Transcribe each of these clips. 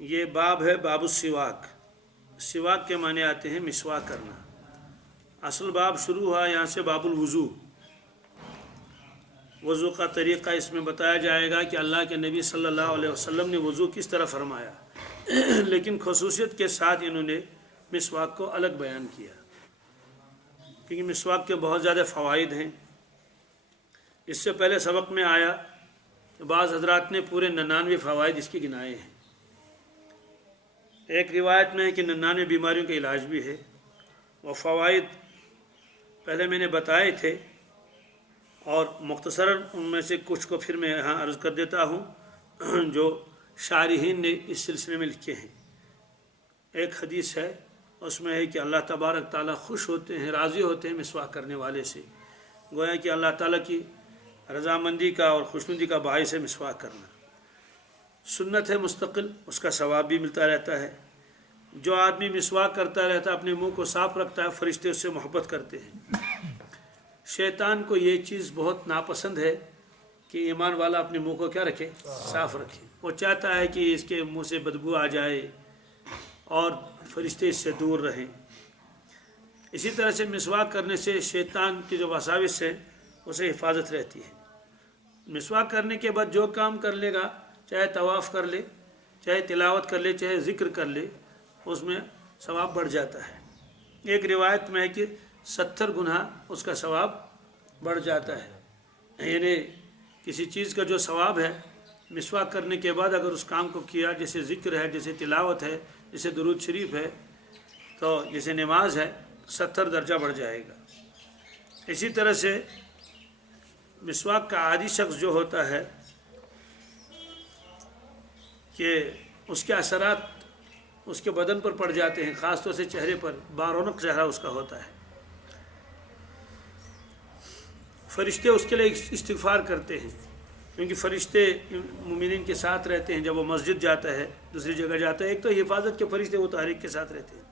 یہ باب ہے باب السواک۔ سواک کے معنی آتے ہیں مسواک کرنا۔ اصل باب شروع ہوا یہاں سے باب الوضو۔ وضو کا طریقہ اس میں بتایا جائے گا کہ اللہ کے نبی صلی اللہ علیہ وسلم نے وضو کس طرح فرمایا، لیکن خصوصیت کے ساتھ انہوں نے مسواک کو الگ بیان کیا، کیونکہ مسواک کے بہت زیادہ فوائد ہیں۔ اس سے پہلے سبق میں آیا کہ بعض حضرات نے پورے 99 فوائد اس کے گنائے ہیں۔ ایک روایت میں ہے کہ 99 بیماریوں کا علاج بھی ہے۔ وہ فوائد پہلے میں نے بتائے تھے، اور مختصراً ان میں سے کچھ کو پھر میں یہاں عرض کر دیتا ہوں جو شارحین نے اس سلسلے میں لکھے ہیں۔ ایک حدیث ہے، اس میں ہے کہ اللہ تبارک تعالیٰ خوش ہوتے ہیں، راضی ہوتے ہیں مسواک کرنے والے سے، گویا کہ اللہ تعالیٰ کی رضامندی کا اور خوشنودی کا باعث ہے مسواک کرنا۔ سنت ہے مستقل، اس کا ثواب بھی ملتا رہتا ہے۔ جو آدمی مسواک کرتا رہتا ہے، اپنے منہ کو صاف رکھتا ہے، فرشتے اس سے محبت کرتے ہیں۔ شیطان کو یہ چیز بہت ناپسند ہے کہ ایمان والا اپنے منہ کو کیا رکھے، صاف رکھے۔ وہ چاہتا ہے کہ اس کے منہ سے بدبو آ جائے اور فرشتے اس سے دور رہیں۔ اسی طرح سے مسواک کرنے سے شیطان کی جو وساوس ہے اسے حفاظت رہتی ہے۔ مسواک کرنے کے بعد جو کام کر لے گا، چاہے طواف کر لے، چاہے تلاوت کر لے، چاہے ذکر کر لے، اس میں ثواب بڑھ جاتا ہے۔ ایک روایت میں ہے کہ 70 گناہ اس کا ثواب بڑھ جاتا ہے۔ یعنی کسی چیز کا جو ثواب ہے مسواک کرنے کے بعد اگر اس کام کو کیا، جیسے ذکر ہے، جیسے تلاوت ہے، جیسے درود شریف ہے، تو جیسے نماز ہے، 70 درجہ بڑھ جائے گا۔ اسی طرح سے مسواک کا عادی شخص جو ہوتا ہے کہ اس کے اثرات اس کے بدن پر پڑ جاتے ہیں، خاص طور سے چہرے پر، بارونق چہرہ اس کا ہوتا ہے۔ فرشتے اس کے لیے استغفار کرتے ہیں، کیونکہ فرشتے مومنین کے ساتھ رہتے ہیں۔ جب وہ مسجد جاتا ہے، دوسری جگہ جاتا ہے، ایک تو حفاظت کے فرشتے وہ تحریک کے ساتھ رہتے ہیں۔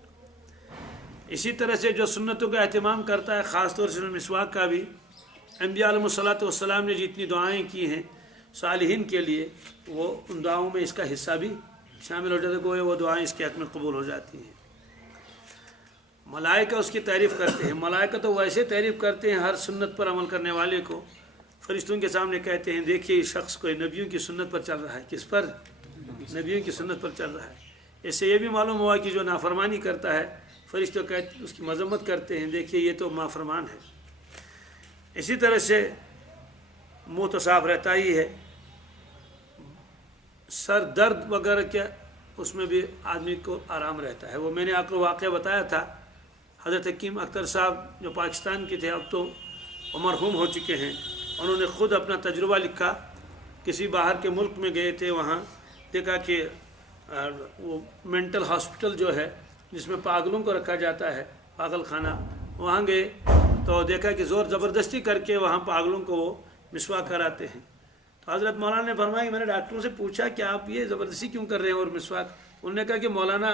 اسی طرح سے جو سنتوں کا اہتمام کرتا ہے، خاص طور سے مسواک کا بھی، انبیاء علیہ الصلوۃ والسلام نے جتنی دعائیں کی ہیں صالحین کے لیے، وہ ان دعاؤں میں اس کا حصہ بھی شامل ہو جاتا ہے، گویا وہ دعائیں اس کے حق میں قبول ہو جاتی ہیں۔ ملائکہ اس کی تعریف کرتے ہیں۔ ملائکہ تو ویسے تعریف کرتے ہیں ہر سنت پر عمل کرنے والے کو، فرشتوں کے سامنے کہتے ہیں دیکھیے اس شخص کو نبیوں کی سنت پر چل رہا ہے۔ کس پر؟ نبیوں کی سنت پر چل رہا ہے۔ اس سے یہ بھی معلوم ہوا کہ جو نافرمانی کرتا ہے، فرشتوں اس کی مذمت کرتے ہیں، دیکھیے یہ تو نافرمان ہے۔ اسی طرح سے منہ تو صاف رہتا ہی ہے، سر درد وغیرہ کیا اس میں بھی آدمی کو آرام رہتا ہے۔ وہ میں نے آپ کو واقعہ بتایا تھا، حضرت حکیم اختر صاحب جو پاکستان کے تھے، اب تو وہ مرحوم ہو چکے ہیں، انہوں نے خود اپنا تجربہ لکھا۔ کسی باہر کے ملک میں گئے تھے، وہاں دیکھا کہ وہ مینٹل ہاسپٹل جو ہے جس میں پاگلوں کو رکھا جاتا ہے، پاگل خانہ، وہاں گئے تو دیکھا کہ زور زبردستی کر کے وہاں پاگلوں کو وہ مسواک کراتے ہیں۔ تو حضرت مولانا نے فرمایا کہ میں نے ڈاکٹروں سے پوچھا کہ آپ یہ زبردستی کیوں کر رہے ہیں اور مسواک؟ انہوں نے کہا کہ مولانا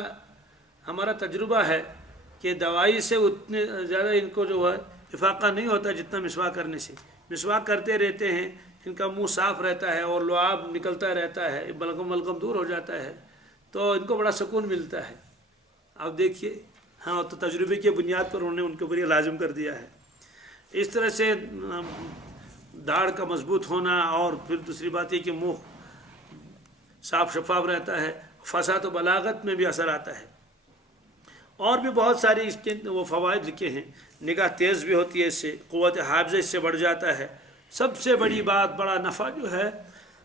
ہمارا تجربہ ہے کہ دوائی سے اتنے زیادہ ان کو جو ہے افاقہ نہیں ہوتا جتنا مسواک کرنے سے۔ مسواک کرتے رہتے ہیں، ان کا منہ صاف رہتا ہے اور لعاب نکلتا رہتا ہے، بلغم ولغم دور ہو جاتا ہے، تو ان کو بڑا سکون ملتا ہے۔ آپ دیکھیے، ہاں تو تجربے کی بنیاد پر انہوں نے ان کے اوپر یہ لازم کر دیا ہے۔ اس طرح سے داڑھ کا مضبوط ہونا، اور پھر دوسری بات یہ کہ منہ صاف شفاف رہتا ہے، فصاحت و بلاغت میں بھی اثر آتا ہے۔ اور بھی بہت ساری اس کے وہ فوائد لکھے ہیں۔ نگاہ تیز بھی ہوتی ہے اس سے، قوت حافظہ اس سے بڑھ جاتا ہے۔ سب سے بڑی بات، بڑا نفع جو ہے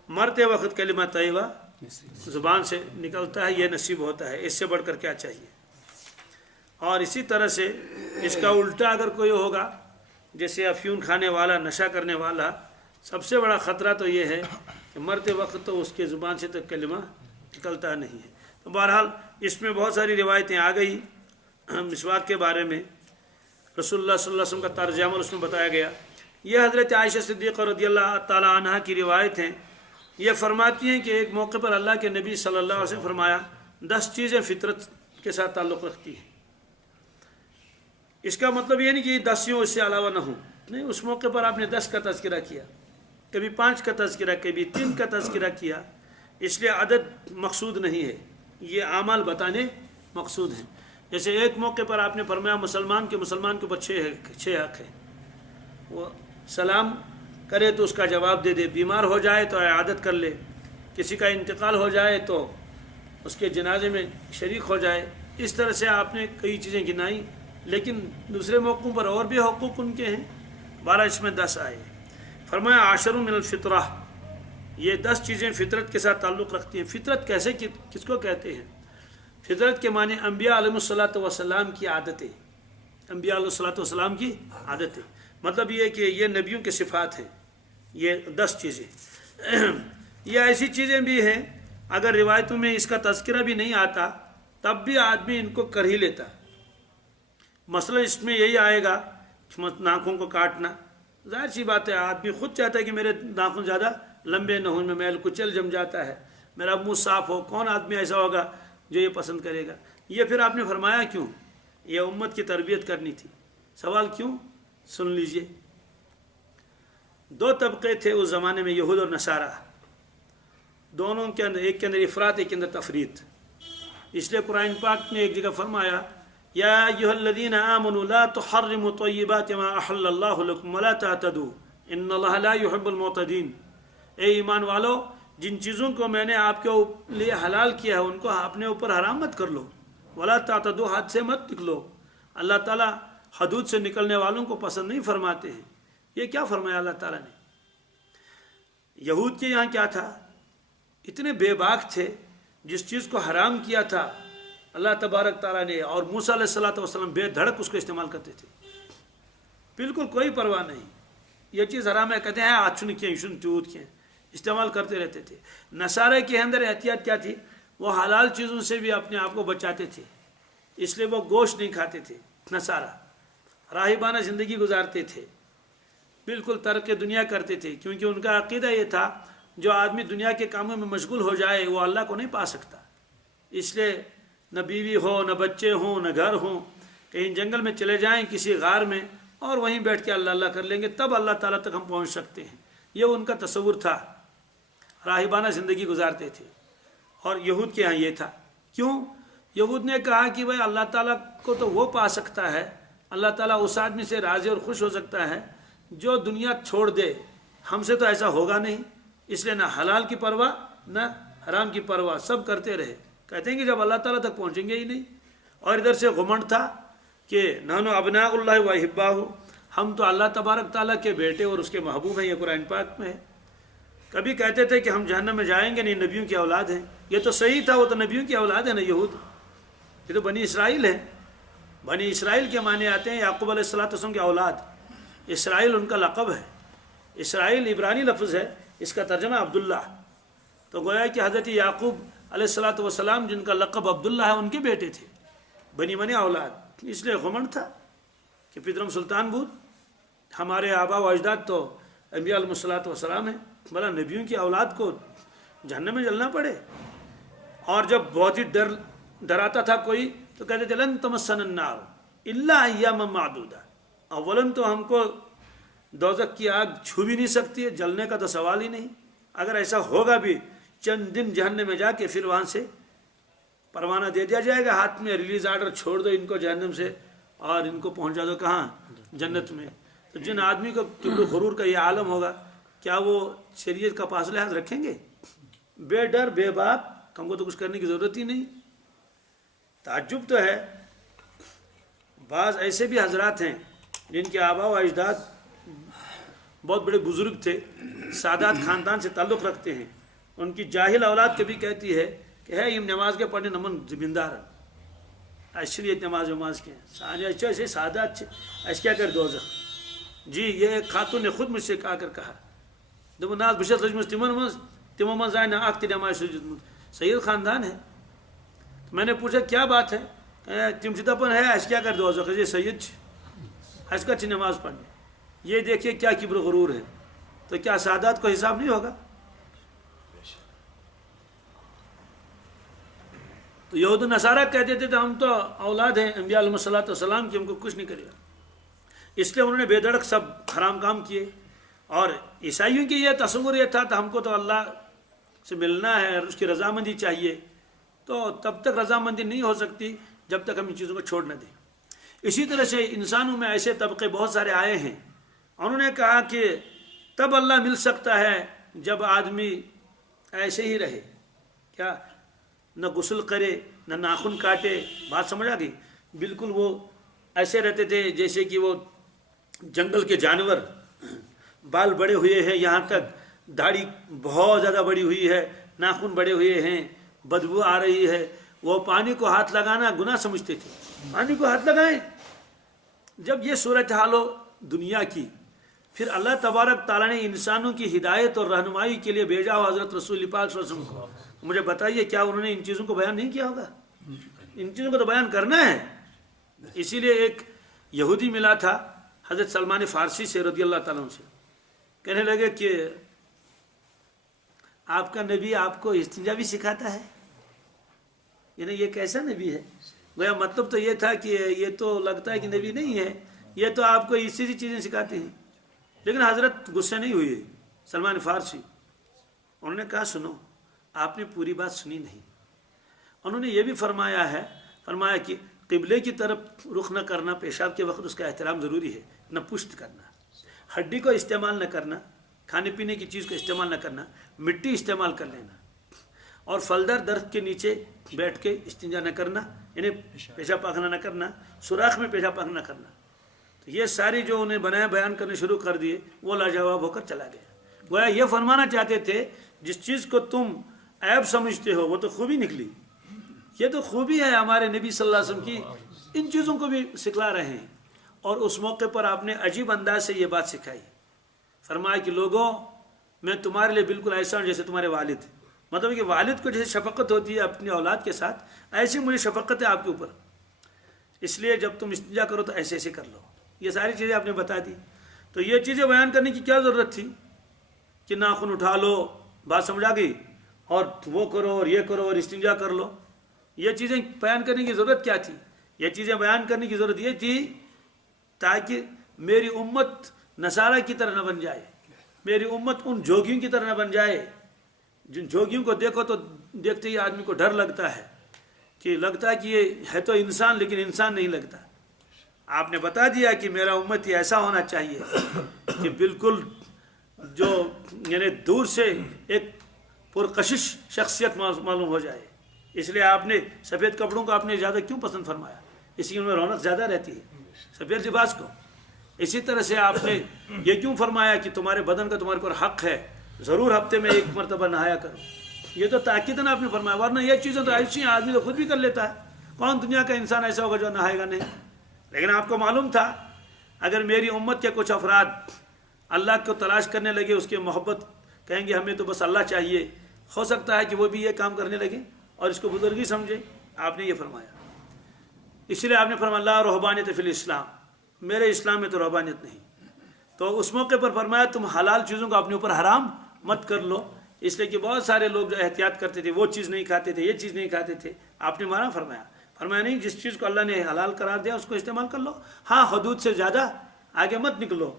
مرتے وقت کلمہ طیبہ زبان سے نکلتا ہے، یہ نصیب ہوتا ہے۔ اس سے بڑھ کر کیا چاہیے؟ اور اسی طرح سے اس کا الٹا اگر کوئی ہوگا، جیسے افیون کھانے والا، نشہ کرنے والا، سب سے بڑا خطرہ تو یہ ہے کہ مرتے وقت تو اس کے زبان سے تو کلمہ نکلتا نہیں ہے۔ تو بہرحال اس میں بہت ساری روایتیں آ گئی مسواک کے بارے میں۔ رسول اللہ صلی اللہ علیہ وسلم کا طرز عمل اس میں بتایا گیا۔ یہ حضرت عائشہ صدیقہ رضی اللہ تعالی عنہا کی روایت ہیں۔ یہ فرماتی ہیں کہ ایک موقع پر اللہ کے نبی صلی اللہ علیہ وسلم فرمایا 10 چیزیں فطرت کے ساتھ تعلق رکھتی ہیں۔ اس کا مطلب یہ نہیں کہ 10 اس سے علاوہ نہ ہوں، نہیں، اس موقع پر آپ نے 10 کا تذکرہ کیا، کبھی 5 کا تذکرہ، کبھی 3 کا تذکرہ کیا، اس لیے عدد مقصود نہیں ہے۔ یہ اعمال بتانے مقصود ہیں. جیسے ایک موقع پر آپ نے فرمایا مسلمان کے اوپر 6 حق ہیں. وہ سلام کرے تو اس کا جواب دے دے، بیمار ہو جائے تو عیادت کر لے، کسی کا انتقال ہو جائے تو اس کے جنازے میں شریک ہو جائے. اس طرح سے آپ نے کئی چیزیں گنائی، لیکن دوسرے موقعوں پر اور بھی حقوق ان کے ہیں. 12 اس میں 10 آئے. فرمایا 10 من الفطرہ، یہ 10 چیزیں فطرت کے ساتھ تعلق رکھتی ہیں. فطرت کیسے کس کو کہتے ہیں؟ فطرت کے معنی انبیاء علیہ الصلاۃ والسلام کی عادتیں، انبیاء علیہ الصلاۃ والسلام کی عادتیں، مطلب یہ کہ یہ نبیوں کے صفات ہیں. یہ 10 چیزیں یہ ایسی چیزیں بھی ہیں اگر روایتوں میں اس کا تذکرہ بھی نہیں آتا تب بھی آدمی ان کو کر ہی لیتا. مسئلہ اس میں یہی آئے گا ناخن کو کاٹنا. ظاہر سی بات ہے، آدمی خود چاہتا ہے کہ میرے ناخن زیادہ لمبے نہ ہوں، میں میل کچل جم جاتا ہے، میرا منہ صاف ہو. کون آدمی ایسا ہوگا جو یہ پسند کرے گا؟ یہ پھر آپ نے فرمایا کیوں؟ یہ امت کی تربیت کرنی تھی. سوال کیوں؟ سن لیجئے. 2 طبقے تھے اس زمانے میں، یہود اور نصارہ. دونوں کے اندر، ایک کے اندر افراط، ایک کے اندر تفریط. اس لیے قرآن پاک نے ایک جگہ فرمایا یا ایھا الذین آمنوا لا تحرموا طیبات ما احل اللہ لکم ولا تعتدوا ان اللہ لا يحب المعتدین. اے ایمان والو، جن چیزوں کو میں نے آپ کے لیے حلال کیا ہے ان کو اپنے اوپر حرام مت کر لو. ولا تعتدوا، حد سے مت نکلو. اللہ تعالیٰ حدود سے نکلنے والوں کو پسند نہیں فرماتے ہیں. یہ کیا فرمایا اللہ تعالیٰ نے؟ یہود کے یہاں کیا تھا؟ اتنے بے باک تھے، جس چیز کو حرام کیا تھا اللہ تبارک تعالیٰ نے، اور موسیٰ علیہ الصلوۃ والسلام بے دھڑک اس کو استعمال کرتے تھے، بالکل کوئی پرواہ نہیں. یہ چیز حرام ہے، کہتے ہیں آچن کیا یشن تیوت کیا، استعمال کرتے رہتے تھے. نصارہ کے اندر احتیاط کیا تھی؟ وہ حلال چیزوں سے بھی اپنے آپ کو بچاتے تھے، اس لیے وہ گوشت نہیں کھاتے تھے. نصارہ راہبانہ زندگی گزارتے تھے، بالکل ترک دنیا کرتے تھے، کیونکہ ان کا عقیدہ یہ تھا جو آدمی دنیا کے کاموں میں مشغول ہو جائے وہ اللہ کو نہیں پا سکتا. اس لیے نہ بیوی ہو، نہ بچے ہوں، نہ گھر ہوں، کہیں جنگل میں چلے جائیں کسی غار میں اور وہیں بیٹھ کے اللہ اللہ کر لیں گے، تب اللہ تعالیٰ تک ہم پہنچ سکتے ہیں. یہ ان کا تصور تھا. راہبانہ زندگی گزارتے تھے. اور یہود کے یہاں یہ تھا. کیوں؟ یہود نے کہا کہ بھائی اللہ تعالیٰ کو تو وہ پا سکتا ہے، اللہ تعالیٰ اس آدمی سے راضی اور خوش ہو سکتا ہے جو دنیا چھوڑ دے، ہم سے تو ایسا ہوگا نہیں. اس لیے نہ حلال کی پرواہ نہ حرام کی پرواہ، سب کرتے رہے. کہتے ہیں کہ جب اللہ تعالیٰ تک پہنچیں گے ہی نہیں. اور ادھر سے گھمنڈ تھا کہ نحن ابناء اللہ و احباہ، ہم تو اللہ تبارک تعالیٰ کے بیٹے اور اس کے محبوب ہیں. یہ قرآن پاک میں ہے. کبھی کہتے تھے کہ ہم جہنم میں جائیں گے نہیں، نبیوں کی اولاد ہیں. یہ تو صحیح تھا، وہ تو نبیوں کی اولاد ہے نا یہود. یہ تو بنی اسرائیل ہے. بنی اسرائیل کے معنی آتے ہیں یعقوب علیہ السلام کی اولاد. اسرائیل ان کا لقب ہے. اسرائیل عبرانی لفظ ہے، اس کا ترجمہ عبداللہ. تو گویا کہ حضرت یعقوب علیہ السلام جن کا لقب عبداللہ ہے ان کے بیٹے تھے، بنی منی اولاد. اس لیے غمنڈ تھا کہ پدرم سلطان بود، ہمارے آبا و اجداد تو انبیاء علیہ السلام ہیں، بھلا نبیوں کی اولاد کو جہنم میں جلنا پڑے. اور جب بہت ہی ڈراتا تھا کوئی تو کہتے تھے لن تمسنا النار الا ایاما معدودہ. اولن تو ہم کو دوزخ کی آگ چھو بھی نہیں سکتی ہے، جلنے کا تو سوال ہی نہیں. اگر ایسا ہوگا بھی چند دن جہنم میں جا کے پھر وہاں سے پروانہ دے دیا جائے گا ہاتھ میں، ریلیز آرڈر چھوڑ دو ان کو جہنم سے اور ان کو پہنچا دو کہاں؟ جنت میں. تو جن آدمی کو کبر و غرور کا یہ عالم ہوگا کیا وہ شریعت کا پاس لحاظ رکھیں گے؟ بے ڈر بے باک، ہم کو تو کچھ کرنے کی ضرورت ہی نہیں. تعجب تو ہے، بعض ایسے بھی حضرات ہیں جن کے آبا و اجداد بہت بڑے بزرگ تھے، سادات خاندان سے تعلق رکھتے ہیں. ان کی جاہل اولاد کبھی کہتی ہے کہ ہے یہ نماز کے پڑھنے نمن زمیندار ایسے نماز کے ایسے سادات ایسے کیا کر دوزخ. جی یہ ایک خاتون نے خود مجھ سے کہا دب ناز بشت لجمس تمو من زائن آخ نماز سید خاندان ہے. تو میں نے پوچھا کیا بات ہے؟ تم دپن ہے ایسے کیا کر دوزخ، یہ سید ایسے کا نماز پڑھنے. یہ دیکھیے کیا کبر و غرور ہے. تو کیا سادات کو حساب نہیں ہوگا؟ تو یہود و نصارہ کہتے تھے تو ہم تو اولاد ہیں انبیاء علیہ السلام کی، ہم کو کچھ نہیں کرے گا. اس لیے انہوں نے بے دڑک سب حرام کام کیے. اور عیسائیوں کی یہ تصور یہ تھا تو ہم کو تو اللہ سے ملنا ہے اور اس کی رضامندی چاہیے. تو تب تک رضامندی نہیں ہو سکتی جب تک ہم ان چیزوں کو چھوڑ نہ دیں۔ اسی طرح سے انسانوں میں ایسے طبقے بہت سارے آئے ہیں، انہوں نے کہا کہ تب اللہ مل سکتا ہے جب آدمی ایسے ہی رہے، کیا نہ غسل کرے نہ ناخن کاٹے، بات سمجھ آ گئی؟ بالکل وہ ایسے رہتے تھے جیسے کہ وہ جنگل کے جانور، بال بڑے ہوئے ہیں، یہاں تک داڑھی بہت زیادہ بڑی ہوئی ہے، ناخن بڑے ہوئے ہیں، بدبو آ رہی ہے، وہ پانی کو ہاتھ لگانا گناہ سمجھتے تھے، پانی کو ہاتھ لگائیں۔ جب یہ صورتحال ہو دنیا کی، پھر اللہ تبارک تعالیٰ نے انسانوں کی ہدایت اور رہنمائی کے لیے بھیجا ہو حضرت رسول پاک صلی اللہ علیہ وسلم کو۔ مجھے بتائیے کیا انہوں نے ان چیزوں کو بیان نہیں کیا ہوگا؟ ان چیزوں کو تو بیان کرنا ہے۔ اسی لیے ایک یہودی ملا تھا حضرت سلمان فارسی سے رضی اللہ تعالیٰ عنہ سے، کہنے لگے کہ آپ کا نبی آپ کو استنجا بھی سکھاتا ہے، یعنی یہ کیسا نبی ہے؟ گویا مطلب تو یہ تھا کہ یہ تو لگتا ہے کہ نبی نہیں ہے، یہ تو آپ کو اسی چیزیں سکھاتے ہیں۔ لیکن حضرت غصے نہیں ہوئے، سلمان فارسی انہوں نے کہا سنو، آپ نے پوری بات سنی نہیں۔ انہوں نے یہ بھی فرمایا کہ قبلے کی طرف رخ نہ کرنا، پیشاب کے وقت اس کا احترام ضروری ہے، نہ پشت کرنا، ہڈی کو استعمال نہ کرنا، کھانے پینے کی چیز کو استعمال نہ کرنا، مٹی استعمال کر لینا، اور پھلدار درخت کے نیچے بیٹھ کے استنجا نہ کرنا، یعنی پیشاب پاخانہ نہ کرنا، سوراخ میں پیشاب پاخانہ نہ کرنا۔ تو یہ ساری جو انہیں بنایا بیان کرنے شروع کر دیے، وہ لاجواب ہو کر چلا گیا۔ گویا یہ فرمانا چاہتے تھے جس چیز کو تم عیب سمجھتے ہو وہ تو خوبی نکلی، یہ تو خوبی ہے ہمارے نبی صلی اللہ علیہ وسلم کی، ان چیزوں کو بھی سکھلا رہے ہیں۔ اور اس موقع پر آپ نے عجیب انداز سے یہ بات سکھائی، فرمایا کہ لوگوں میں تمہارے لیے بالکل ایسا ہوں جیسے تمہارے والد، مطلب کہ والد کو جیسے شفقت ہوتی ہے اپنی اولاد کے ساتھ، ایسی مجھے شفقت ہے آپ کے اوپر، اس لیے جب تم استنجا کرو تو ایسے ایسے کر لو۔ یہ ساری چیزیں آپ نے بتا دی۔ تو یہ چیزیں بیان کرنے کی کیا ضرورت تھی کہ ناخن اٹھا لو، بات سمجھ آ گئی، اور وہ کرو اور یہ کرو اور استنجا کر لو؟ یہ چیزیں بیان کرنے کی ضرورت کیا تھی؟ یہ چیزیں بیان کرنے کی ضرورت یہ تھی تاکہ میری امت نصارہ کی طرح نہ بن جائے، میری امت ان جوگیوں کی طرح نہ بن جائے جن جوگیوں کو دیکھو تو دیکھتے ہی آدمی کو ڈر لگتا ہے، کہ لگتا ہے کہ یہ ہے تو انسان لیکن انسان نہیں لگتا۔ آپ نے بتا دیا کہ میرا امت یہ ایسا ہونا چاہیے کہ بالکل جو یعنی دور سے ایک پرکشش شخصیت معلوم ہو جائے۔ اس لیے آپ نے سفید کپڑوں کو آپ نے زیادہ کیوں پسند فرمایا؟ اس کی ان میں رونق زیادہ رہتی ہے سفید لباس کو۔ اسی طرح سے آپ نے یہ کیوں فرمایا کہ تمہارے بدن کا تمہارے پر حق ہے، ضرور ہفتے میں ایک مرتبہ نہایا کرو؟ یہ تو تاکیداً آپ نے فرمایا، ورنہ یہ چیزیں تو ایسی ہیں آدمی تو خود بھی کر لیتا ہے، کون دنیا کا انسان ایسا ہوگا جو نہائے گا نہیں؟ لیکن آپ کو معلوم تھا اگر میری امت کے کچھ افراد اللہ کو تلاش کرنے لگے، اس کی محبت کہیں گے ہمیں تو بس اللہ چاہیے، ہو سکتا ہے کہ وہ بھی یہ کام کرنے لگے اور اس کو بزرگی سمجھے۔ آپ نے یہ فرمایا، اس لیے آپ نے فرمایا لا رہبانیت فی الاسلام، میرے اسلام میں تو رہبانیت نہیں۔ تو اس موقع پر فرمایا تم حلال چیزوں کو اپنے اوپر حرام مت کر لو، اس لیے کہ بہت سارے لوگ جو احتیاط کرتے تھے، وہ چیز نہیں کھاتے تھے، یہ چیز نہیں کھاتے تھے۔ آپ نے مانا فرمایا نہیں، جس چیز کو اللہ نے حلال قرار دیا اس کو استعمال کر لو، ہاں حدود سے زیادہ آگے مت نکلو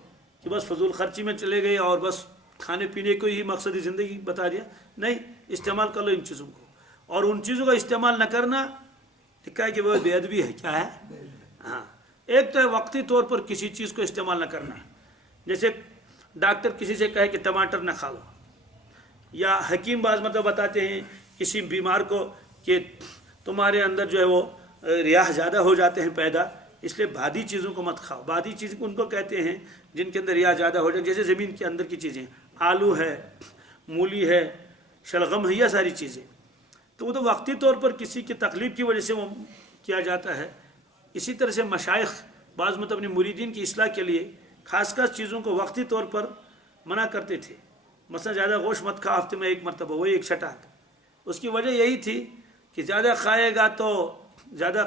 کہ بس فضول خرچی میں چلے گئے اور بس کھانے پینے کو ہی مقصدی زندگی بتا دیا، نہیں، استعمال کر لو ان چیزوں کو۔ اور ان چیزوں کا استعمال نہ کرنا لکھا ہے کہ وہ بے ادبی ہے، کیا ہے؟ ہاں، ایک تو ہے وقتی طور پر کسی چیز کو استعمال نہ کرنا، جیسے ڈاکٹر کسی سے کہے کہ ٹماٹر نہ کھا لو، یا حکیم بعض مطلب بتاتے ہیں کسی بیمار کو کہ تمہارے اندر جو ہے وہ ریاح زیادہ ہو جاتے ہیں پیدا، اس لیے بادی چیزوں کو مت کھاؤ۔ بادی چیز ان کو کہتے ہیں جن کے اندر ریاح زیادہ ہو جائے، جیسے زمین کے اندر کی چیزیں، آلو ہے، مولی ہے، شلغم ہے، یہ ساری چیزیں، تو وہ تو وقتی طور پر کسی کی تکلیف کی وجہ سے وہ کیا جاتا ہے۔ اسی طرح سے مشائخ بعض مطلب اپنے مریدین کی اصلاح کے لیے خاص چیزوں کو وقتی طور پر منع کرتے تھے، مثلا زیادہ گوشت مت کھا، ہفتے میں ایک مرتبہ، وہی ایک چھٹاک۔ اس کی وجہ یہی تھی کہ زیادہ کھائے گا تو زیادہ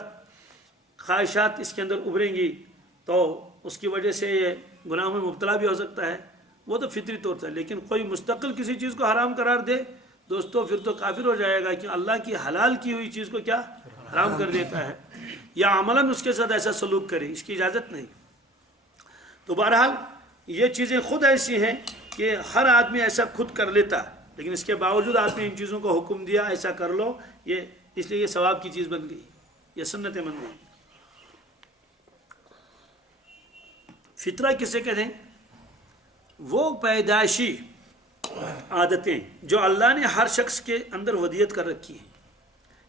خواہشات اس کے اندر ابھریں گی، تو اس کی وجہ سے یہ گناہوں میں مبتلا بھی ہو سکتا ہے، وہ تو فطری طور سے۔ لیکن کوئی مستقل کسی چیز کو حرام قرار دے دوستو، پھر تو کافر ہو جائے گا کہ اللہ کی حلال کی ہوئی چیز کو کیا حرام کر دیتا ہے، یا عملاً اس کے ساتھ ایسا سلوک کرے، اس کی اجازت نہیں۔ تو بہرحال یہ چیزیں خود ایسی ہیں کہ ہر آدمی ایسا خود کر لیتا، لیکن اس کے باوجود آپ نے ان چیزوں کو حکم دیا ایسا کر لو، یہ اس لیے یہ ثواب کی چیز بن گئی، یہ سنتیں بن گئی۔ فطرہ کسے کہتے ہیں؟ وہ پیدائشی عادتیں جو اللہ نے ہر شخص کے اندر ودیت کر رکھی ہیں،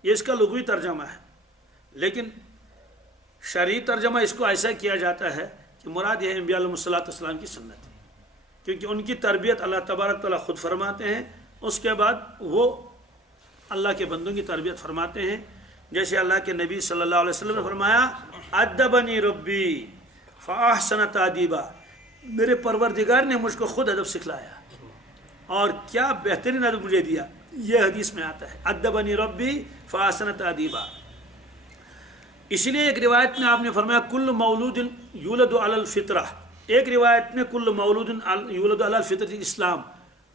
یہ اس کا لغوی ترجمہ ہے، لیکن شرعی ترجمہ اس کو ایسا کیا جاتا ہے کہ مراد یہ انبیاء علیہ السلام کی سنت ہے، کیونکہ ان کی تربیت اللہ تبارک تعالیٰ خود فرماتے ہیں، اس کے بعد وہ اللہ کے بندوں کی تربیت فرماتے ہیں۔ جیسے اللہ کے نبی صلی اللہ علیہ وسلم نے فرمایا ادبنی ربی فاحسن تادیبا، میرے پروردگار نے مجھ کو خود ادب سکھلایا اور کیا بہترین ادب مجھے دیا، یہ حدیث میں آتا ہے ادبنی ربی فاحسن تادیبا۔ اسی لیے ایک روایت میں آپ نے فرمایا کل مولود یولد علی الفطرہ، ایک روایت میں کل مولود یولد علی الفطرۃ الاسلام،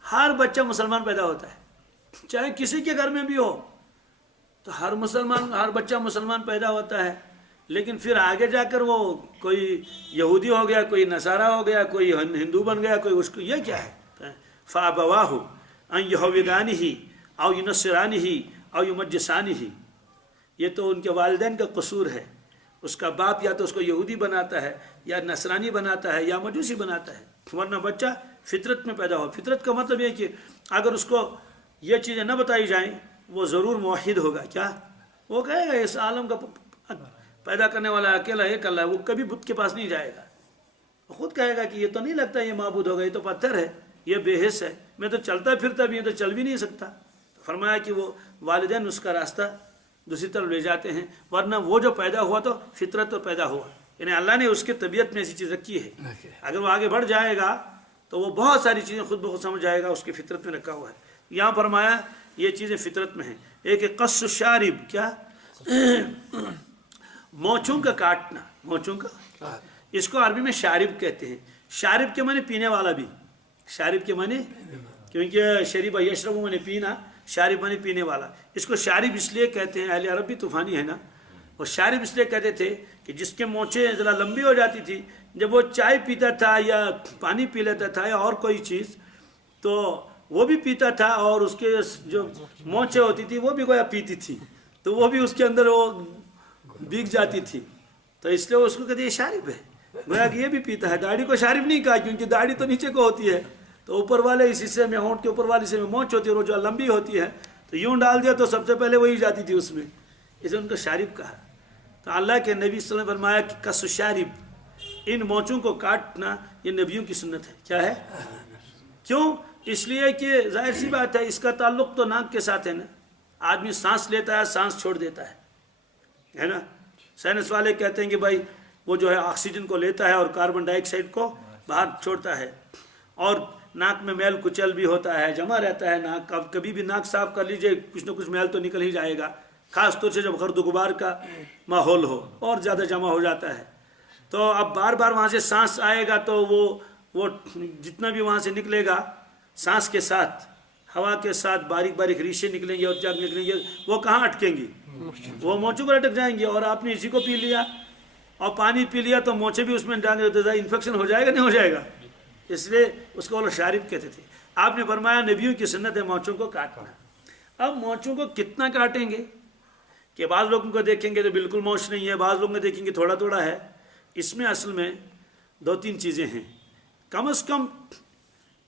ہر بچہ مسلمان پیدا ہوتا ہے، چاہے کسی کے گھر میں بھی ہو تو ہر بچہ مسلمان پیدا ہوتا ہے، لیکن پھر آگے جا کر وہ کوئی یہودی ہو گیا، کوئی نصارہ ہو گیا، کوئی ہندو بن گیا، کوئی اس کو، یہ کیا ہے؟ فَأَبَوَاهُ أَن يُهْوِدَانِهِ أَوْ يُنَصِّرَانِهِ أَوْ يُمَجِّسَانِهِ، یہ تو ان کے والدین کا قصور ہے، اس کا باپ یا تو اس کو یہودی بناتا ہے یا نصرانی بناتا ہے یا مجوسی بناتا ہے، ورنہ بچہ فطرت میں پیدا ہو۔ فطرت کا مطلب یہ کہ اگر اس کو یہ چیزیں نہ بتائی جائیں وہ ضرور موحد ہوگا، کیا وہ کہے گا اس عالم کا پیدا کرنے والا اکیلا ایک اللہ ہے، وہ کبھی بت کے پاس نہیں جائے گا، وہ خود کہے گا کہ یہ تو نہیں لگتا یہ معبود ہوگا، یہ تو پتھر ہے، یہ بے حس ہے، میں تو چلتا پھرتا بھی ہوں تو چل بھی نہیں سکتا۔ فرمایا کہ وہ والدین اس کا راستہ دوسری طرف لے جاتے ہیں، ورنہ وہ جو پیدا ہوا تو فطرت تو پیدا ہوا، یعنی اللہ نے اس کے طبیعت میں ایسی چیز رکھی ہے، اگر وہ آگے بڑھ جائے گا تو وہ بہت ساری چیزیں خود بخود سمجھ جائے گا، اس کی فطرت میں رکھا ہوا ہے۔ یہاں فرمایا یہ چیزیں فطرت میں ہیں۔ ایک قص الشارب، کیا؟ مونچھوں کا کاٹنا، مونچھوں کا، اس کو عربی میں شارب کہتے ہیں۔ شارب کے معنی پینے والا بھی، شارب کے معنی، کیونکہ شریب یشرب معنی پینا، شارب معنی پینے والا، اس کو شارب اس لیے کہتے ہیں، اہل عرب بھی طوفانی ہے نا، اور شارب اس لیے کہتے تھے کہ جس کے مونچھیں ذرا لمبی ہو جاتی تھی، جب وہ چائے پیتا تھا یا پانی پی لیتا تھا یا اور کوئی چیز تو وہ بھی پیتا تھا، اور اس کے جو مونچھیں ہوتی تھی وہ بھی گویا پیتی تھی، تو وہ بھی اس کے اندر وہ بھیگ جاتی تھی، تو اس لیے اس کو کہتے ہیں شارب ہے، گویا کہ یہ بھی پیتا ہے۔ داڑھی کو شارب نہیں کہا کیونکہ داڑھی تو نیچے کو ہوتی ہے، تو اوپر والے اس حصے میں، ہونٹ کے اوپر والے حصے میں مونچھ ہوتی ہے، اور جو لمبی ہوتی ہے تو یوں ڈال دیا تو سب سے پہلے وہی جاتی تھی اس میں، اسے ان کو شارب کہا۔ تو اللہ کے نبی صلی اللہ علیہ وسلم نے فرمایا کہ کس شارب، ان مونچھوں کو کاٹنا یہ نبیوں کی سنت ہے۔ کیا ہے؟ کیوں؟ اس لیے کہ ظاہر سی بات ہے اس کا تعلق تو ناک کے ساتھ ہے نا، آدمی سانس لیتا ہے سانس چھوڑ دیتا ہے نا، سائنس والے کہتے ہیں کہ بھائی وہ جو ہے آکسیجن کو لیتا ہے اور کاربن ڈائی آکسائڈ کو باہر چھوڑتا ہے، اور ناک میں میل کچل بھی ہوتا ہے، جمع رہتا ہے ناک، کبھی بھی ناک صاف کر لیجئے کچھ نہ کچھ میل تو نکل ہی جائے گا، خاص طور سے جب گرد و غبار کا ماحول ہو اور زیادہ جمع ہو جاتا ہے، تو اب بار بار وہاں سے سانس آئے گا تو وہ جتنا بھی وہاں سے نکلے گا سانس کے ساتھ، ہوا کے ساتھ باریک باریک ریشے نکلیں گے اور جب نکلیں گے وہ کہاں اٹکیں گی؟ وہ مونچھوں پر اٹک جائیں گے، اور آپ نے اسی کو پی لیا اور پانی پی لیا تو مونچھیں بھی اس میں ڈال دیتے تھے، انفیکشن ہو جائے گا نہیں ہو جائے گا؟ اس لیے اس کو وہ شارب کہتے تھے۔ آپ نے فرمایا نبیوں کی سنت ہے مونچھوں کو کاٹنا۔ اب مونچھوں کو کتنا کاٹیں گے کہ بعض لوگوں کو دیکھیں گے تو بالکل مونچھ نہیں ہے، بعض لوگوں کو دیکھیں گے تھوڑا تھوڑا ہے، اس میں اصل میں دو تین چیزیں ہیں۔ کم از کم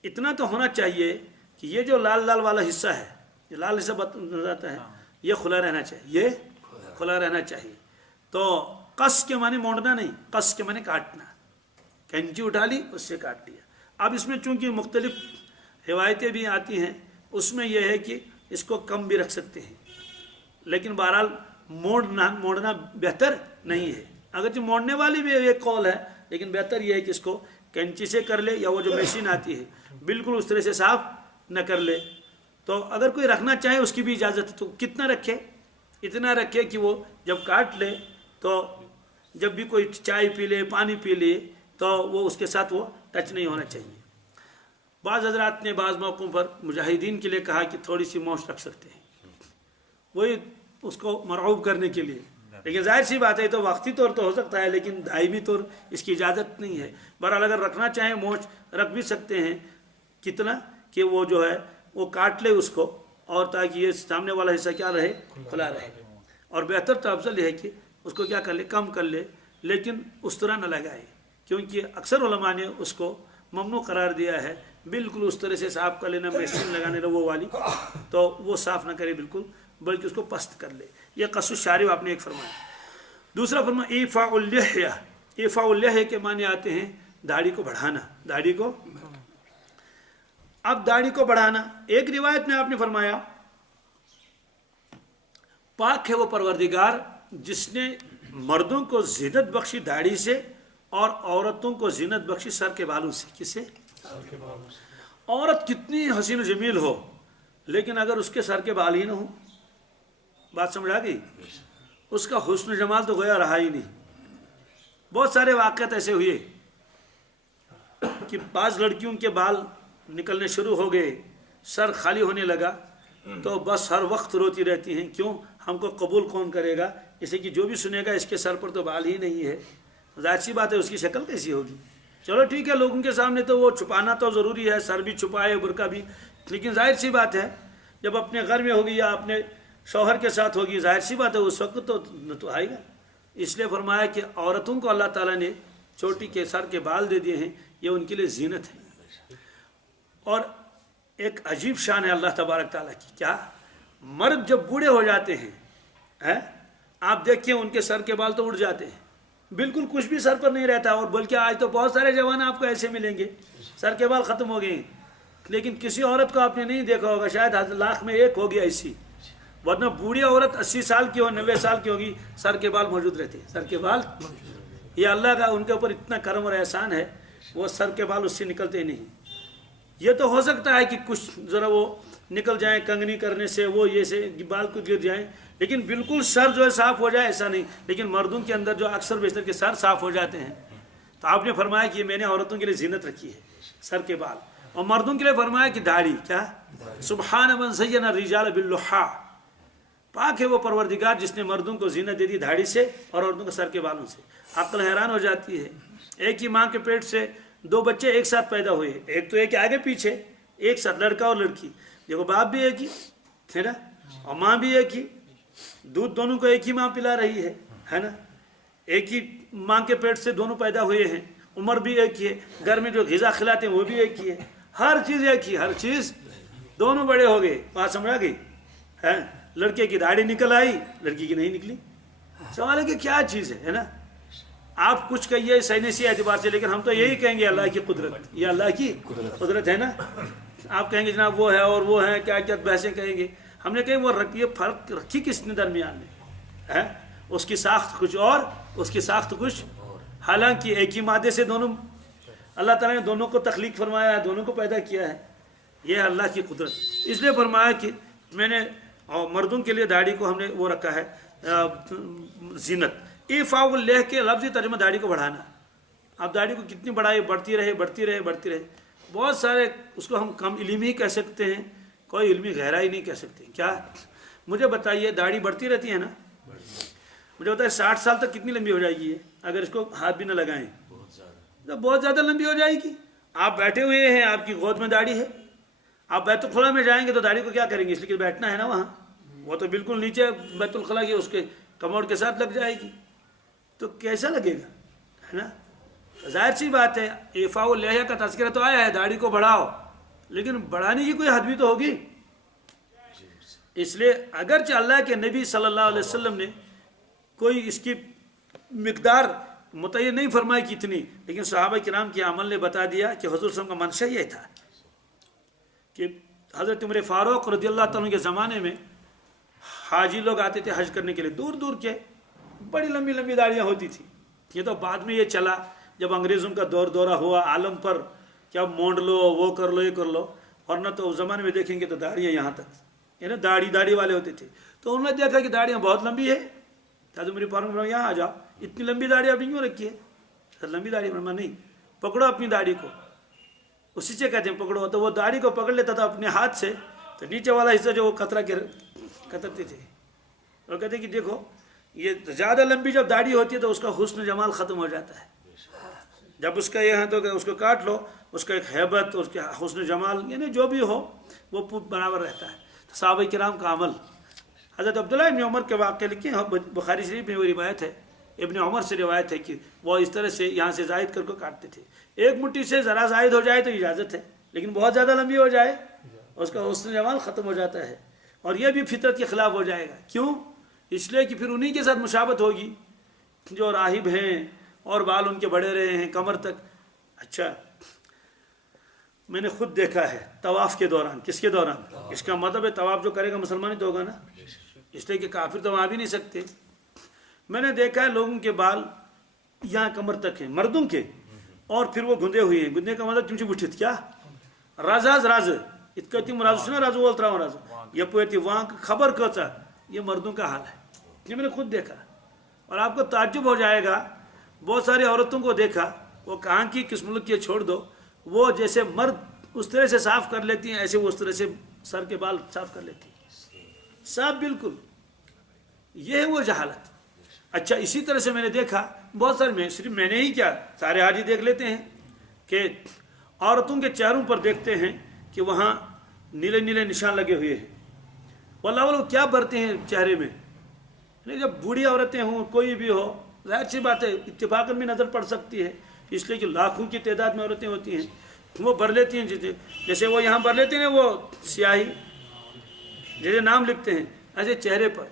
اتنا تو ہونا چاہیے کہ یہ جو لال لال والا حصہ ہے، یہ لال حصہ نظر آتا ہے، یہ کھلا رہنا چاہیے، یہ کھلا رہنا چاہیے۔ تو قص کے معنی مونڈنا نہیں، قص کے معنی کاٹنا، کینچی اٹھا لی اس سے کاٹ لیا۔ اب اس میں چونکہ مختلف روایتیں بھی آتی ہیں، اس میں یہ ہے کہ اس کو کم بھی رکھ سکتے ہیں، لیکن بہرحال موڑنا بہتر نہیں ہے، اگرچہ موڑنے والی بھی ایک قول ہے، لیکن بہتر یہ ہے کہ اس کو کینچی سے کر لے یا وہ جو مشین آتی ہے بالکل اس طرح سے صاف نہ کر لے۔ تو اگر کوئی رکھنا چاہے اس کی بھی اجازت ہے، تو کتنا رکھے؟ اتنا رکھے کہ وہ جب کاٹ لے تو جب بھی کوئی چائے پی لے پانی پی لے تو وہ اس کے ساتھ وہ ٹچ نہیں ہونا چاہیے۔ بعض حضرات نے بعض موقعوں پر مجاہدین کے لیے کہا کہ تھوڑی سی مونچھ رکھ سکتے ہیں، وہی اس کو مرعوب کرنے کے لیے، لیکن ظاہر سی بات ہے تو وقتی طور تو ہو سکتا ہے لیکن دائمی طور اس کی اجازت نہیں ہے۔ بہرحال اگر رکھنا چاہیں مونچھ رکھ بھی سکتے ہیں، کتنا کہ وہ جو ہے وہ کاٹ لے اس کو اور تاکہ یہ سامنے والا حصہ کیا رہے، کھلا رہے. اور بہتر تو افضل یہ ہے کہ اس کو کیا کر لے، کم کر لے، لیکن اس طرح نہ لگائے، کیونکہ اکثر علماء نے اس کو ممنوع قرار دیا ہے. بالکل اس طرح سے صاف کر لینا، مشین لگانے وہ والی، تو وہ صاف نہ کرے بالکل، بلکہ اس کو پست کر لے. یہ قص الشارب آپ نے ایک فرمایا. دوسرا فرمایا ایفاء اللحیہ. ایفاء اللحیہ کے معنی آتے ہیں داڑھی کو بڑھانا، داڑھی کو. اب داڑھی کو بڑھانا، ایک روایت میں آپ نے فرمایا پاک ہے وہ پروردگار جس نے مردوں کو زینت بخشی داڑھی سے اور عورتوں کو زینت بخشی سر کے بالوں سے. کس سے؟ عورت کتنی حسین و جمیل ہو، لیکن اگر اس کے سر کے بال ہی نہ ہو، بات سمجھ آ گئی، اس کا حسن و جمال تو گویا رہا ہی نہیں. بہت سارے واقعات ایسے ہوئے کہ بعض لڑکیوں کے بال نکلنے شروع ہو گئے، سر خالی ہونے لگا، تو بس ہر وقت روتی رہتی ہیں، کیوں؟ ہم کو قبول کون کرے گا؟ اسے کہ جو بھی سنے گا اس کے سر پر تو بال ہی نہیں ہے. ظاہر سی بات ہے اس کی شکل کیسی ہوگی؟ چلو ٹھیک ہے، لوگوں کے سامنے تو وہ چھپانا تو ضروری ہے، سر بھی چھپائے برقع بھی، لیکن ظاہر سی بات ہے جب اپنے گھر میں ہوگی یا اپنے شوہر کے ساتھ ہوگی، ظاہر سی بات ہے اس وقت تو آئے گا. اس لیے فرمایا کہ عورتوں کو اللہ تعالیٰ نے چوٹی کے سر کے بال دے دیے ہیں، یہ ان کے لیے زینت ہے. اور ایک عجیب شان ہے اللہ تبارک تعالیٰ کی. کیا؟ مرد جب بوڑھے ہو جاتے ہیں، آپ دیکھیں ان کے سر کے بال تو اڑ جاتے ہیں، بالکل کچھ بھی سر پر نہیں رہتا. اور بلکہ آج تو بہت سارے جوان آپ کو ایسے ملیں گے سر کے بال ختم ہو گئے ہیں، لیکن کسی عورت کو آپ نے نہیں دیکھا ہوگا، شاید لاکھ میں ایک ہوگی ایسی، ورنہ بوڑھی عورت 80 سال کی ہو، 90 سال کی ہوگی، سر کے بال موجود رہتے ہیں. سر کے بال، یہ اللہ کا ان کے اوپر اتنا کرم اور احسان ہے، وہ سر کے بال اس سے نکلتے نہیں. یہ تو ہو سکتا ہے کہ کچھ ذرا وہ نکل جائیں کنگنی کرنے سے، وہ یہ سے بال کو گر جائیں، لیکن بالکل سر جو ہے صاف ہو جائے ایسا نہیں. لیکن مردوں کے اندر جو اکثر بیشتر کے سر صاف ہو جاتے ہیں، تو آپ نے فرمایا کہ میں نے عورتوں کے لیے زینت رکھی ہے سر کے بال، اور مردوں کے لیے فرمایا کہ داڑھی. کیا؟ سبحان من زین الرجال باللحیٰ. پاک ہے وہ پروردگار جس نے مردوں کو زینت دے دی داڑھی سے اور عورتوں کو سر کے بالوں سے. عقل حیران ہو جاتی ہے. ایک ہی ماں کے پیٹ سے 2 بچے ایک ساتھ پیدا ہوئے، ایک تو ایک آگے پیچھے، ایک ساتھ لڑکا اور لڑکی. دیکھو باپ بھی ایک ہی ہے نا، اور ماں بھی ایک ہی، دودھ دونوں کو ایک ہی ماں پلا رہی ہے نا. ایک ہی ماں کے پیٹ سے دونوں پیدا ہوئے ہیں، عمر بھی ایک ہی ہے، گھر میں جو غذا کھلاتے ہیں وہ بھی ایک ہی ہے، ہر چیز ایک ہی، ہر چیز. دونوں بڑے ہو گئے، بات سمجھا گئی ہے. لڑکے کی داڑھی نکل آئی، لڑکی کی نہیں نکلی. سوال ہے کہ کیا چیز ہے نا. آپ کچھ کہیے سائنسی اعتبار سے، لیکن ہم تو یہی کہیں گے اللہ کی قدرت، یہ اللہ کی قدرت ہے نا. آپ کہیں گے جناب وہ ہے اور وہ ہے، کیا کیا بحثیں کہیں گے. ہم نے کہیں وہ یہ فرق رکھی کس نے درمیان میں ہے؟ اس کی ساخت کچھ اور، اس کی ساخت کچھ. حالانکہ ایک ہی مادے سے دونوں اللہ تعالیٰ نے دونوں کو تخلیق فرمایا ہے، دونوں کو پیدا کیا ہے. یہ ہے اللہ کی قدرت. اس لیے فرمایا کہ میں نے مردوں کے لیے داڑھی کو ہم نے وہ رکھا ہے زینت. ایفاء اللحیہ کے لفظی ترجمہ داڑھی کو بڑھانا. آپ داڑھی کو کتنی بڑھائے، بڑھتی رہے بڑھتی رہے بڑھتی رہے. بہت سارے اس کو ہم کم علمی ہی کہہ سکتے ہیں، کوئی علمی گہرائی نہیں کہہ سکتے. کیا؟ مجھے بتائیے، داڑھی بڑھتی رہتی ہے نا، مجھے بتائیے 60 سال تک کتنی لمبی ہو جائے گی اگر اس کو ہاتھ بھی نہ لگائیں؟ تو بہت زیادہ لمبی ہو جائے گی. آپ بیٹھے ہوئے ہیں، آپ کی گود میں داڑھی ہے، آپ بیت الخلاء میں جائیں گے تو داڑھی کو کیا کریں گے؟ اس لیے بیٹھنا ہے نا وہاں، وہ تو بالکل نیچے بیت الخلاء کی اس کے کموڈ کے ساتھ لگ جائے گی، تو کیسا لگے گا، ہے نا. ظاہر سی بات ہے ایفاء اللحیہ کا تذکرہ تو آیا ہے، داڑھی کو بڑھاؤ، لیکن بڑھانے کی کوئی حد بھی تو ہوگی. اس لیے اگرچہ اللہ کے نبی صلی اللہ علیہ وسلم نے کوئی اس کی مقدار متعین نہیں فرمائی کی اتنی، لیکن صحابہ کرام کے عمل نے بتا دیا کہ حضور صلی اللہ علیہ وسلم کا منشا یہ تھا کہ حضرت عمر فاروق رضی اللہ تعالیٰ کے زمانے میں حاجی لوگ آتے تھے حج کرنے کے لیے، دور دور کے، بڑی لمبی لمبی داڑیاں ہوتی تھی. یہ تو بعد میں یہ چلا جب انگریزوں کا دورہ ہوا عالم پر، کیا مونڈ لو، وہ کر لو، یہ کر لو. ورنہ تو اس زمانے میں دیکھیں گے تو داڑیاں یہاں تک، یعنی داڑھی والے ہوتے تھے. تو انہوں نے دیکھا کہ داڑیاں بہت لمبی ہے، حضرت عمر فاروق یہاں آ جاؤ، اتنی لمبی داڑھی آپ نے کیوں رکھی ہے؟ لمبی داڑھی نہیں، پکڑو اپنی داڑھی کو، اسی سے کہتے ہیں پکڑو. تو وہ داڑھی کو پکڑ لیتا تھا اپنے ہاتھ سے، تو نیچے والا حصہ جو وہ کترتے تھے. اور کہتے کہ دیکھو یہ زیادہ لمبی جب داڑھی ہوتی ہے تو اس کا حسن جمال ختم ہو جاتا ہے. جب اس کا یہ ہے تو اس کو کاٹ لو، اس کا ایک ہیبت، اس کا حسن جمال، یعنی جو بھی ہو وہ برابر رہتا ہے. صحابہ کرام کا عمل. حضرت عبداللہ ابن عمر کے واقعے لکھے ہیں, بخاری شریف میں وہ روایت ہے, ابن عمر سے روایت ہے کہ وہ اس طرح سے یہاں سے زائد کر کے کاٹتے تھے. ایک مٹھی سے ذرا زائد ہو جائے تو اجازت ہے, لیکن بہت زیادہ لمبی ہو جائے اس کا حسن جمال ختم ہو جاتا ہے, اور یہ بھی فطرت کے خلاف ہو جائے گا. کیوں؟ اس لیے کہ پھر انہی کے ساتھ مشابہت ہوگی جو راہب ہیں اور بال ان کے بڑے رہے ہیں کمر تک. اچھا, میں نے خود دیکھا ہے طواف کے دوران. کس کے دوران؟ اس کا مطلب ہے طواف جو کرے گا مسلمان ہی تو ہوگا نا, اس لیے کہ کافر تو وہاں بھی نہیں سکتے. میں نے دیکھا ہے لوگوں کے بال یہاں کمر تک ہیں مردوں کے, اور پھر وہ گندے ہوئے ہیں. گندے کا مطلب تم سے بٹھت کیا راز اتنا تم راز سنا راز بولتا ہوں راز یہ پوتی وہاں خبر کہتا. یہ مردوں کا حال ہے, یہ میں نے خود دیکھا. اور آپ کو تعجب ہو جائے گا, بہت ساری عورتوں کو دیکھا, وہ کہاں کی کس ملک کی چھوڑ دو, وہ جیسے مرد اس طرح سے صاف کر لیتی ہیں ایسے وہ اس طرح سے سر کے بال صاف کر لیتی ہیں, صاف بالکل. یہ ہے وہ جہالت. اچھا, اسی طرح سے میں نے دیکھا بہت سارے, میں صرف میں نے ہی کیا سارے حاجی دیکھ لیتے ہیں کہ عورتوں کے چہروں پر دیکھتے ہیں کہ وہاں نیلے نیلے نشان لگے ہوئے ہیں. واللہ وہ لوگ کیا برتے ہیں چہرے میں. جب بوڑھی عورتیں ہوں کوئی بھی ہو, ظاہر سی بات ہے اتفاقاً بھی نظر پڑ سکتی ہے, اس لیے کہ لاکھوں کی تعداد میں عورتیں ہوتی ہیں, وہ بھر لیتی ہیں جیسے وہ یہاں بھر لیتے ہیں وہ سیاہی, جیسے نام لکھتے ہیں ایسے چہرے پر,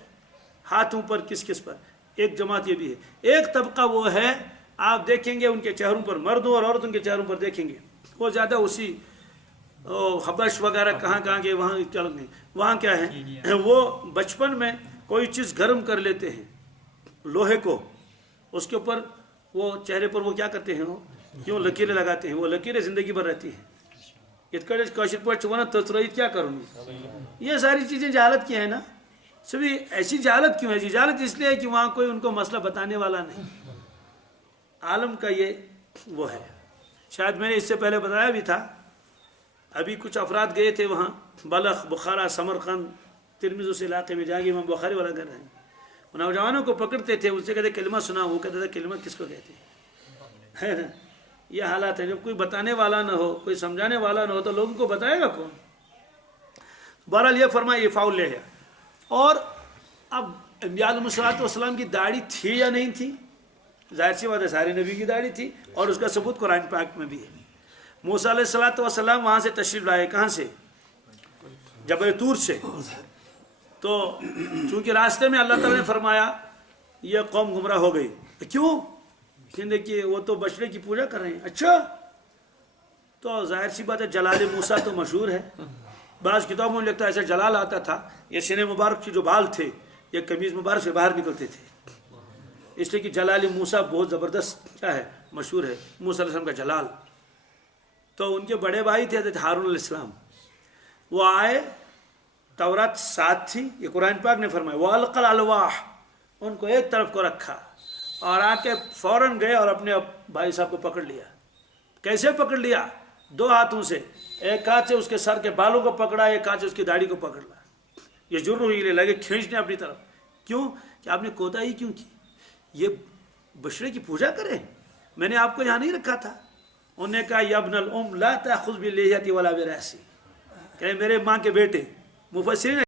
ہاتھوں پر, کس کس پر. ایک جماعت یہ بھی ہے. ایک طبقہ وہ ہے آپ دیکھیں گے ان کے چہروں پر, مردوں اور عورتوں کے چہروں پر دیکھیں گے, وہ زیادہ اسی حبش وغیرہ کہاں کے وہاں چل نہیں. وہاں کیا ہے, وہ بچپن میں کوئی چیز گرم کر لیتے ہیں لوہے کو, اس کے اوپر وہ چہرے پر وہ کیا کرتے ہیں, وہ کیوں لکیریں لگاتے ہیں. وہ لکیریں زندگی بھر رہتی ہیں. کیا کروں گی, یہ ساری چیزیں جہالت کی ہیں نا. سبھی ایسی جہالت کیوں ہے؟ جہالت اس لیے ہے کہ وہاں کوئی ان کو مسئلہ بتانے والا نہیں. عالم کا یہ وہ ہے. شاید میں نے اس سے پہلے بتایا بھی تھا, ابھی کچھ افراد گئے تھے وہاں بلخ, بخارا, سمرقند, ترمذ اس علاقے میں جا کے امام بخاری والا گھر ہے. نوجوانوں کو پکڑتے تھے, ان سے کہتے کلمہ سنا, وہ کہتے تھے کلمہ کس کو کہتے ہیں. یہ حالات ہے. جب کوئی بتانے والا نہ ہو, کوئی سمجھانے والا نہ ہو تو لوگوں کو بتائے گا کون. بہرحال یہ فرمایا یہ فاؤل لے ہے. اور اب انبیاء علیہ الصلوۃ والسلام کی داڑھی تھی یا نہیں تھی؟ ظاہر سی بات ہے سارے نبی کی داڑھی تھی, اور اس کا ثبوت قرآن پاک میں بھی ہے. موسیٰ علیہ الصلوۃ والسلام وہاں سے تشریف لائے, کہاں سے؟ جبل طور سے. تو چونکہ راستے میں اللہ تعالیٰ نے فرمایا یہ قوم گمراہ ہو گئی. کیوں؟ کہ وہ تو بچڑے کی پوجا کر رہے ہیں. اچھا, تو ظاہر سی بات ہے جلال موسیٰ تو مشہور ہے. بعض کتابوں میں لکھتا ہے ایسا جلال آتا تھا, یہ سینے مبارک کے جو بال تھے یہ قمیض مبارک سے باہر نکلتے تھے, اس لیے کہ جلال موسیٰ بہت زبردست کیا ہے, مشہور ہے موسیٰ علیہ السلام کا جلال. تو ان کے بڑے بھائی تھے حضرت ہارون علیہ السلام, وہ آئے, تورات ساتھ تھی, یہ قرآن پاک نے فرمایا وَأَلْقَى الْأَلْوَاحَ, ان کو ایک طرف کو رکھا اور آ کے فوراً گئے اور اپنے بھائی صاحب کو پکڑ لیا. کیسے پکڑ لیا؟ 2 ہاتھوں سے. ایک ہاتھ سے اس کے سر کے بالوں کو پکڑا, ایک ہاتھ سے اس کی داڑھی کو پکڑ لا. یہ جرم ہوئی لے لگے کھینچنے اپنی طرف. کیوں کہ آپ نے کوتاہی کیوں کی؟ یہ بشرے کی پوجا کرے, میں نے آپ کو یہاں نہیں رکھا تھا. انہوں نے کہا یا ابن الام لا تأخذ بلحیتی ولا برأسی, کہ میرے ماں کے بیٹے. مفسرین